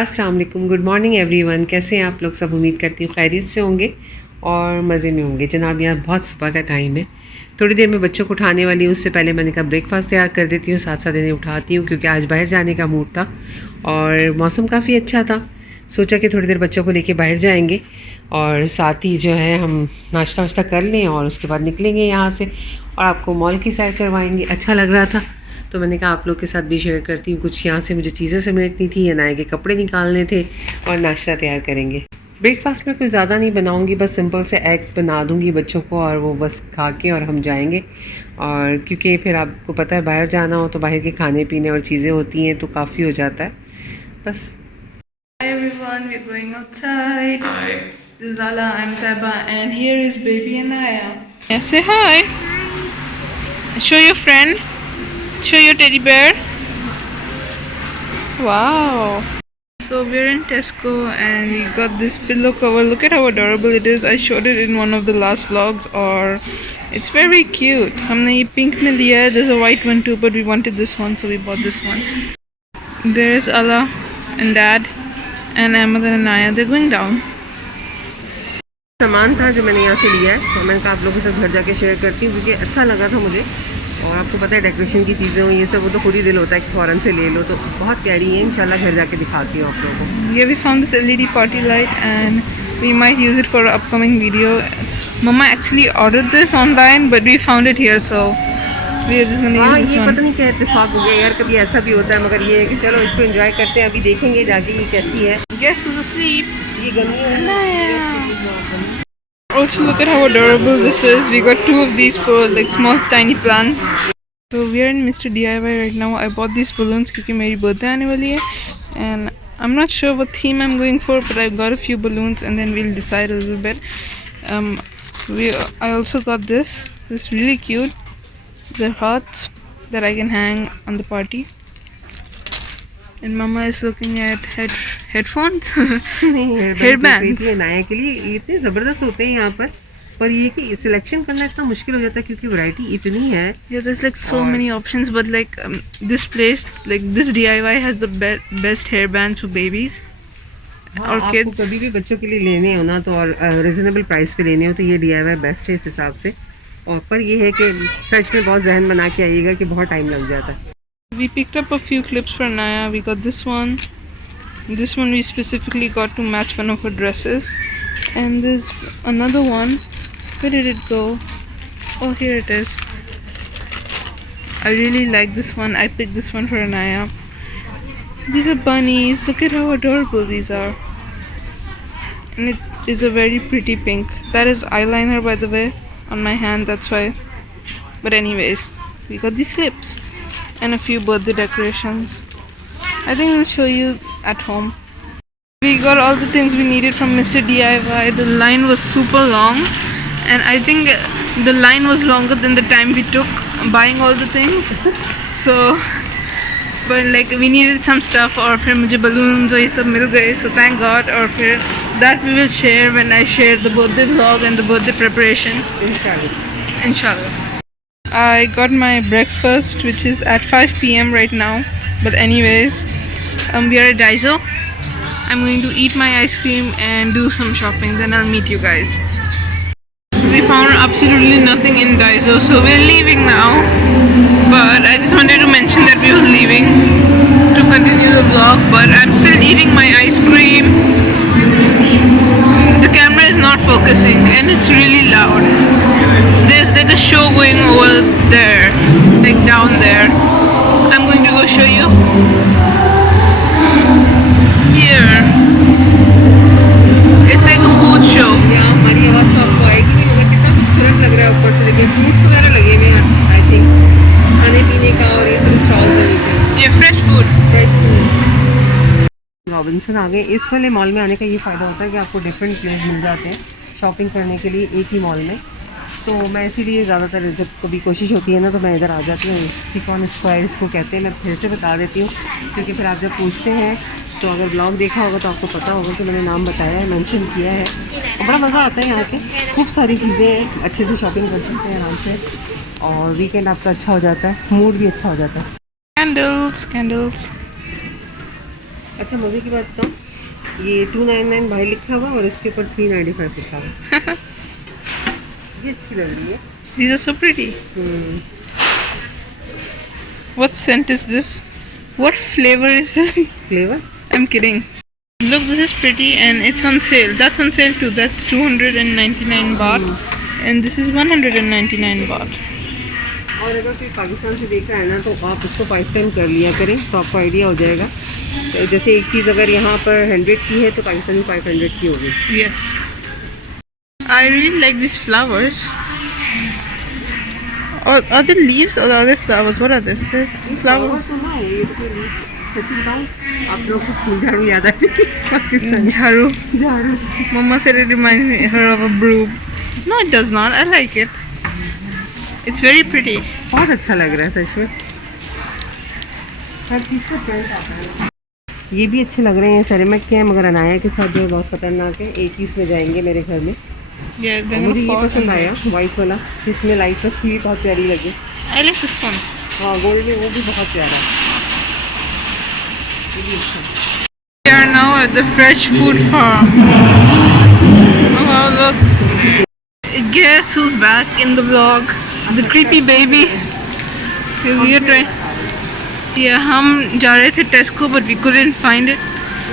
अस्सलाम वालेकुम, good morning everyone. कैसे हैं आप लोग सब? उम्मीद करती हूँ खैरियत से होंगे और मज़े में होंगे। जनाब यहाँ बहुत सुबह का टाइम है, थोड़ी देर में बच्चों को उठाने वाली हूँ। उससे पहले मैंने कहा ब्रेकफास्ट तैयार कर देती हूँ, साथ साथ इन्हें उठाती हूँ क्योंकि आज बाहर जाने का मूड था और मौसम काफ़ी अच्छा था। सोचा कि थोड़ी देर बच्चों को लेके बाहर जाएंगे और साथ ही जो है हम नाश्ता वाश्ता कर लें और उसके बाद निकलेंगे यहाँ से और आपको मॉल की सैर करवाएंगे। अच्छा लग रहा था तो मैंने कहा आप लोग के साथ भी शेयर करती हूँ। कुछ यहाँ से मुझे चीज़ें समेटनी थी, अनाया के कपड़े निकालने थे और नाश्ता तैयार करेंगे। ब्रेकफास्ट में कुछ ज़्यादा नहीं बनाऊँगी, बस सिंपल से एग बना दूँगी बच्चों को और वो बस खा के और हम जाएंगे। और क्योंकि फिर आपको पता है बाहर जाना हो तो बाहर के खाने पीने और चीज़ें होती हैं तो काफ़ी हो जाता है बस। Hi everyone, we're going outside. Hi. This is Lala, I'm Taba, and here is baby Anaya. Yeah, say hi. Show your friend. Show your teddy bear. Wow. So we're in Tesco and we got this pillow cover. Look at how adorable it is. I showed it in one of the last vlogs, or it's very cute. हमने ये pink में लिया है. There's a white one too, but we wanted this one, so we bought this one. There's Allah and Dad and Ahmed and Anaya. They're going down. सामान था जो मैंने यहाँ से लिया है और मैंने कहा आप लोगों के साथ घर जाके शेयर करती हूँ क्योंकि अच्छा लगा था मुझे। और आपको पता है डेकोरेशन की चीज़ें हो ये सब, वो तो खुद ही दिल होता है कि फ़ौरन से ले लो, तो बहुत प्यारी है। इंशाल्लाह घर जाके दिखाती हूँ आप लोगों को। Yeah, we found this LED party light and we might use it for an upcoming video. Mama actually ordered this online, but we found it here, so we are just gonna हाँ, use this ये one. पता नहीं क्या इत्तेफाक हो गया यार, कभी ऐसा भी होता है, मगर ये है कि चलो इसको एंजॉय करते हैं। अभी देखेंगे जाके ये कैसी है। Guess who's asleep? ये गमी है ना। Also, look at how adorable this is. We got two of these for like small tiny plants. So we are in Mr. DIY right now. I bought these balloons क्योंकि मेरी birthday आने वाली है, and I'm not sure what theme I'm going for, but I've got a few balloons and then we'll decide a little bit. I also got this. This is really cute. They're hearts that I can hang on the party. And Mama is looking at headphones. Hairbands. नया के लिए इतने ज़बरदस्त होते हैं यहाँ पर, पर ये कि सिलेक्शन करना इतना मुश्किल हो जाता है क्योंकि वैरायटी इतनी है। Yeah, there's like so many options, but like this place, like this DIY has the best hairbands for babies or आपको kids. कभी भी बच्चों के लिए लेने हो ना तो और रिजनेबल प्राइस पे लेने हो तो ये DIY बेस्ट है इस हिसाब से। और पर ये है कि सच में बहुत जहन बना के आइएगा कि बहुत टाइम लग जाता है। We picked up a few clips for Naya. We got this one. This one we specifically got to match one of her dresses. And there's another one. Where did it go? Oh, here it is. I really like this one. I picked this one for Anaya. These are bunnies. Look at how adorable these are. And it is a very pretty pink. That is eyeliner, by the way, on my hand. That's why. But anyways, we got these clips and a few birthday decorations. I think we'll show you at home. We got all the things we needed from Mr. DIY. The line was super long, and I think the line was longer than the time we took buying all the things. So, but like we needed some stuff, और फिर मुझे balloons और ये सब मिल गए, so thank God. और फिर that we will share when I share the birthday vlog and the birthday preparation. Inshallah. I got my breakfast, which is at 5 p.m. right now. But anyways, we are at Daiso. I'm going to eat my ice cream and do some shopping. Then I'll meet you guys. We found absolutely nothing in Daiso, so we're leaving now. But I just wanted to mention that we were leaving to continue the vlog. But I'm still eating my ice cream. The camera is not focusing and it's really loud. There's like a show going over there, like down there. I'm going to go show you. Here. It's like a food show. यहाँ हमारी आवाज़ तो आपको आएगी नहीं, मगर कितना खूबसूरत लग रहा है ऊपर से। देखिए फ्रूट्स वगैरह लगे हुए हैं, आई थिंक खाने पीने का, और ये सब स्टॉल्स है नीचे। Yeah, fresh food. Fresh food. Robinson आ गए। इस वाले मॉल में आने का ये फ़ायदा होता है कि आपको डिफरेंट प्लेस मिल जाते हैं शॉपिंग करने के लिए एक ही मॉल में। तो मैं इसीलिए ज़्यादातर जब कभी कोशिश होती है ना तो मैं इधर आ जाती हूँ। सिकॉन स्क्वायर इसको कहते हैं। मैं फिर से बता देती हूँ क्योंकि फिर आप जब पूछते हैं तो अगर ब्लॉग देखा होगा तो आपको पता होगा कि मैंने नाम बताया है, मेंशन किया है। और बड़ा मज़ा आता है यहाँ के, खूब सारी चीज़ें हैं, अच्छे से शॉपिंग कर सकते हैं आराम से और वीकेंड आपका अच्छा हो जाता है, मूड भी अच्छा हो जाता है। Candles, candles. अच्छा मजे की बात बताऊँ, ये 299 भाई लिखा हुआ और इसके ऊपर 395 लिखा हुआ। ये अच्छी लग रही है। These are so pretty. What scent is this? What flavor is this? Flavour I'm kidding. Look, this is pretty and it's on sale. That's on sale too. That's 299 baht and this is 199 baht. और अगर कोई पाकिस्तान से देख रहा है ना तो आप उसको 5 टाइम कर लिया करें तो आपको आइडिया हो जाएगा। तो जैसे एक चीज़ अगर यहाँ पर 100 की है तो पाकिस्तान में 500 की होगी। Yes. I really like these flowers. Or are they leaves or are they flowers? What are they? They're flowers. सुना है ये तो कोई सच्ची बताऊँ आप लोग को फूल झाड़ू याद आ जाएगी पाकिस्तान। Jharu. झाड़ू Mama said it reminds me her of a broom. No, it does not. I like it. It's very pretty. बहुत अच्छा लग रहा है सच में। हर चीज़ का ट्रेंड आता है। ये भी अच्छे लग रहे हैं, सेरेमिक के हैं मगर अनाया के साथ जो है बहुत खतरनाक है। एक ही इसमें जाएंगे मेरे घर में। Yeah, और they're मुझे ये gonna fall. पसंद आया वाइट वाला जिसमें लाइट रखी हुई बहुत प्यारी लगी। I like this one. हाँ गोल्ड में वो भी बहुत प्यारा है। ये भी अच्छा है। We are now at the fresh food farm. Oh wow, look. Guess who's back in the vlog? The creepy baby. We are trying. Yeah, हम जा रहे थे Tesco but we couldn't find it.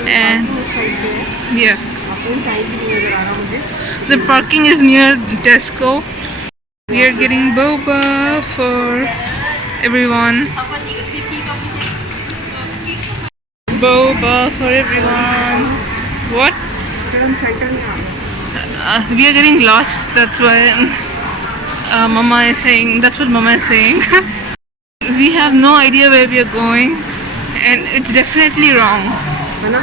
And yeah, आपको side भी नहीं नजर आ रहा मुझे। the parking is near Tesco. We are getting boba for everyone. Boba for everyone. What? फिर हम सेंटर में आ गए। We are getting lost. That's why Mama is saying. That's what Mama is saying. We have no idea where we are going, and it's definitely wrong. है ना?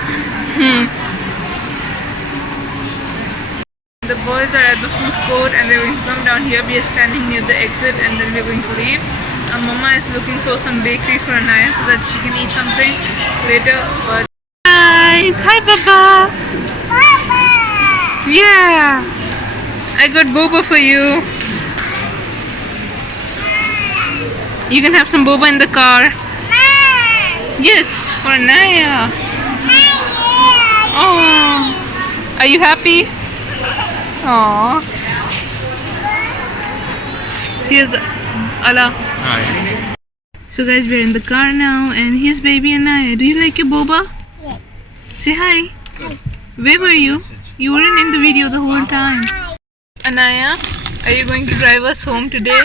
The boys are at the food court, and they're going to come down here. We are standing near the exit, and then we're going to leave. Mama is looking for some bakery for Anaya so that she can eat something later. But guys, hi Baba. Yeah, I got boba for you. You can have some boba in the car. Yes, for Anaya. Oh, are you happy? Oh, here's Allah. Hi. So guys, we're in the car now, and here's baby Anaya. Do you like your boba? Say hi. Where were you? You weren't in the video the whole time. Anaya, are you going to drive us home today?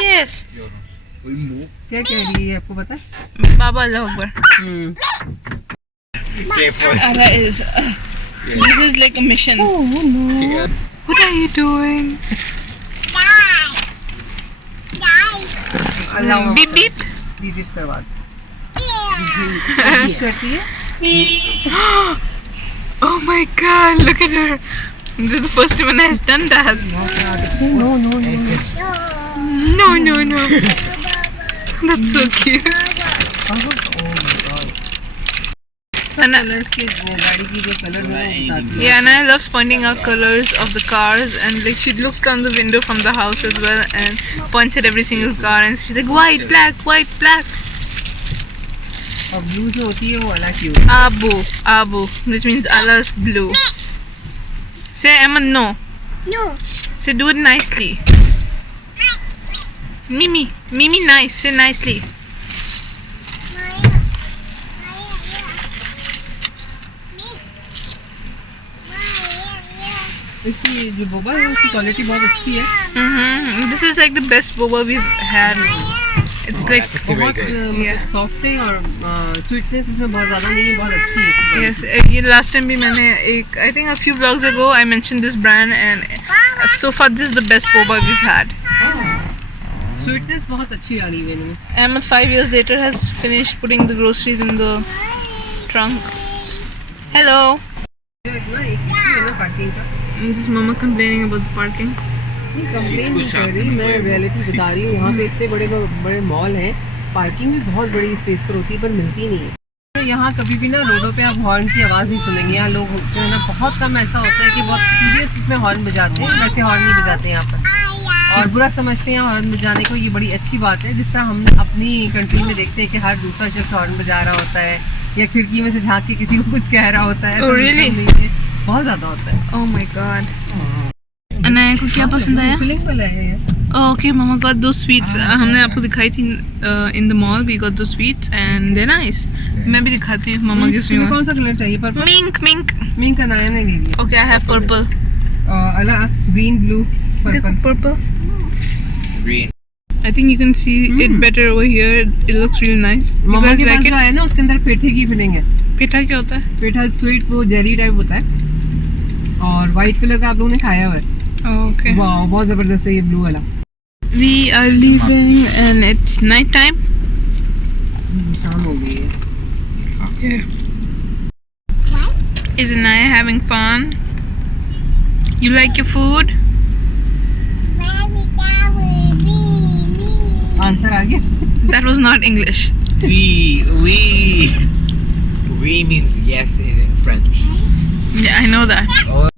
Yes. क्या कह रही है आपको पता है? Baba Allah Akbar. Allah is. This is like a mission. Oh no. What are you doing? Allah Beep beep. दीदी करवा दे। करती है। Oh my God! Look at her. This is the first time Anaya has done that. No no no। No, no, no. That's so cute. Colours के गाड़ी की जो colour है वो बताती है। Yeah, Anaya loves pointing out colors of the cars, and like she looks down the window from the house as well and points at every single car, and she's like white, black, white, black. और blue जो होती है वो अलग की होती Abu, Abu, which means Allah's blue. Say Emma no. No. Say do it nicely. Mimi, Mimi, nice. Say nicely. है। इसकी जो बोबा है उसकी क्वालिटी बहुत अच्छी है। This is like the best boba we've had. It's like बहुत Yeah. Soft है और स्वीटनेस इसमें बहुत ज़्यादा नहीं है, बहुत अच्छी है। yes. ये last time भी मैंने एक I think a few vlogs ago I mentioned this brand, and so far this is the best boba we've had. Sweetness बहुत अच्छी डाली हुई इन्होंने। Ahmed 5 years later has finished putting the groceries in the trunk. Hello. जो एक ना एक issue है ना पैकिंग का। This mama complaining about the parking. नहीं कंप्लेन नहीं कर रही, मैं रियलिटी बता रही हूँ। यहाँ पे इतने बड़े बड़े मॉल हैं, पार्किंग भी बहुत बड़ी स्पेस पर होती है पर मिलती नहीं है। तो यहाँ कभी भी ना रोडों पे आप हॉर्न की आवाज़ नहीं सुनेंगे। यहाँ लोग जो है ना बहुत कम ऐसा होता है कि बहुत सीरियस उसमें हॉर्न बजाते हैं, वैसे हॉर्न नहीं बजाते यहाँ पर। और बुरा समझते हैं हॉर्न बजाने को, ये बड़ी अच्छी बात है। जिस तरह हम अपनी कंट्री में देखते हैं कि हर दूसरा शख्स हॉर्न बजा रहा होता है या खिड़की में से झांक के किसी को कुछ कह रहा होता है। Oh, really? नहीं है, बहुत ज़्यादा होता है। Oh my god. अनाया को क्या पसंद आया? फीलिंग वाला है ये। ओके, मामा गॉट दो स्वीट्स। हमने आपको दिखाई थी in the mall. We got दो स्वीट्स एंड दे नाइस। मैं भी दिखाती हूँ मामा के तुम्हें कौन सा कलर चाहिए? Purple? Mink mink. Mink Anaya ने ले लिया। Okay, I have purple. अला ग्रीन ब्लू देखो purple. Purple. Green. I think you can see it better over here. It looks really nice. You mama guys के पास like जो it? है ना उसके अंदर पेठे की फिलिंग है। पेठा क्या होता है? पेठा स्वीट वो जेली टाइप होता है और वाइट कलर का आप लोगों ने खाया हुआ है। Okay. वाह बहुत जबरदस्त है ये ब्लू वाला। We are leaving and it's night time. शाम हो गई है। Yeah. Is Anaya having fun? You like your food? Answer आ गया। That was not English. We means yes in French. Yeah, I know that. Oh,